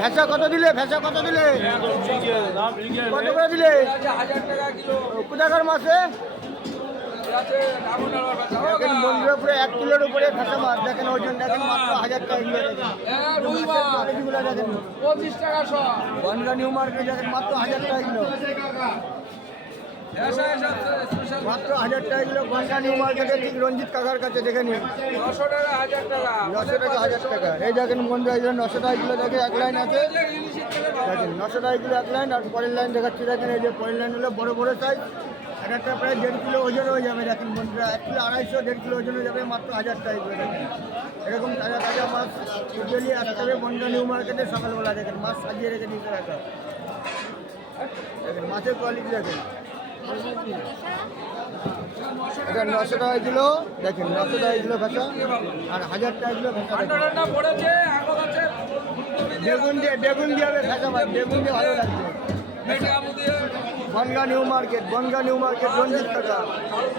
VESA কত দিলে? VESA কত দিলে? কত করে দিলে? কোথাকার মাছে? দেখেন বন্ধুরা পুরো 1 কিলোর উপরে ভেসা মাছ। দেখেন ওজন দেখেন মাত্র 1000 টাকা কিলো। দেখেন 25 টাকা শ। বনগাঁ নিউ মার্কেট দেখেন মাত্র 1000 টাকা কিলো। মাত্র 1000 টাকা কিলো বনগাঁ নিউ মার্কেটে, ঠিক রঞ্জিত কাকার কাছে। দেখে নিন 900 টাকা 1000 টাকা। 900 টাকা 1000 টাকা। এই দেখেন বন্ধুরা, এই 900 টাকা কিলো দেখে এক লাইন আছে। দেখেন 900 টাকা কিলো এক লাইন। আর পরের লাইন দেখাচ্ছি। দেখেন এই যে পরের লাইন হলো বড় বড় সাইজ। এক একটা প্রায় 1.5 কিলো ওজন হয়ে যাবে। দেখেন বন্ধুরা 1 কিলো 250 1.5 কিলো ওজন হয়ে যাবে মাত্র 1000 টাকা কিলো। দেখেন এরকম তাজা তাজা মাছ উজ্জ্বলি আসতে হবে বনগাঁ নিউ মার্কেটে সকালবেলা। দেখেন মাছ সাজিয়ে রেখে দিতে রাখা। দেখেন মাছের কোয়ালিটি দেখেন। এটা 900 টাকা কিলো। দেখেন 900 টাকা কিলো ভেসা আর 1000 টাকা কিলো ভেসা। বেগুন দিয়ে হবে ভেসা মাছ। বেগুন দিয়ে ভালো লাগবে। Bongaon New Market, Bongaon New Market Ranjit কাকা।